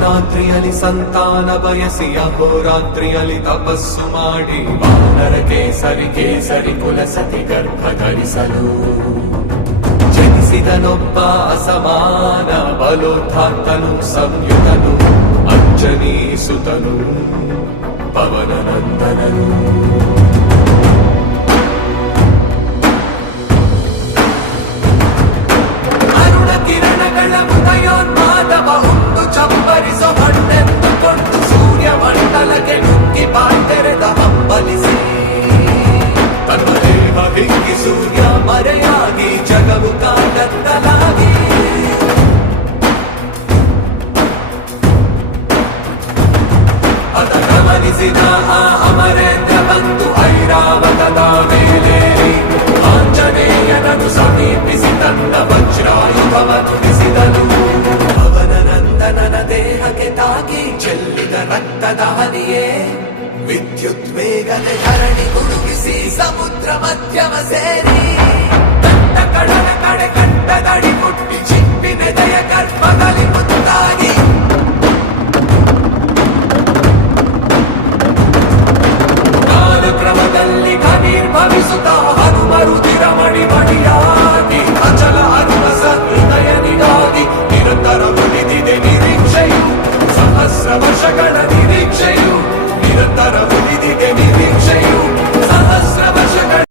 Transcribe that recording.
ಅಂಜನಾದ್ರಿಯಲಿ ಸಂತಾನ ಬಯಸಿ ಅಹೋರಾತ್ರಿಯಲಿ ತಪಸ್ಸು ಮಾಡಿ ವಾನರ ಕೇಸರಿ ಕೇಸರಿ ಕುಲಸತಿ ಗರ್ಭ ಧರಿಸಲು ಜನಿಸಿದನೊಬ್ಬ ಅಸಮಾನ ಬಲೋತ್ಥಾತನು ಸಂಯುತನು ಅಂಜನೀಸುತನು ಪವನನಂದನನು. ಅರುಣ ಕಿರಣಗಳ ಉದಯೋನ್ಮಾದವ ಹುಟ್ಟು ಚಪ್ಪರಿಸೋ ಹಣ್ಣೆಂದುಕೊಂಡು ಸೂರ್ಯ ಮಂಡಲಕ್ಕೆ ನುಗ್ಗಿ ಬಾಯ್ತೆರೆದ ಹಂಬಲಿಸಿ ತನ್ನ ದೇಹ ಹಿಗ್ಗಿ ಸೂರ್ಯ ಮರೆಯಾಗಿ ಜಗವು ಕಾಡತ್ತಲಾಗಿ ಅದ ಗಮನಿಸಿದ ಆ ಅಮರೇಂದ್ರ ಬಂದು ಐರಾವತದ ಮೇಲೇರಿ ಆಂಜನೇಯನನ್ನು ಸಮೀಪಿಸಿ ತನ್ನ ವಜ್ರಾಯುಧವನ್ನು ಬಿಸಿದನು. ಪವನನಂದನನ ದೇಹಕ್ಕೆ ತಾಗಿ ಚೆಲ್ಲಿದ ರಕ್ತದ ಹನಿಯೇ ವಿದ್ಯುತ್ ವೇಗದ ಧರಣಿ ಗುಡುಗಿಸಿ ಸಮುದ್ರ ಮಧ್ಯಮ ಸೇರಿ ಕಟ್ಟ ಕಡಲ ಕಡೆ ಕಟ್ಟದಡಿ ಮುಟ್ಟಿ ಚಿಪ್ಪಿನ ದಯ ಕರ್ತ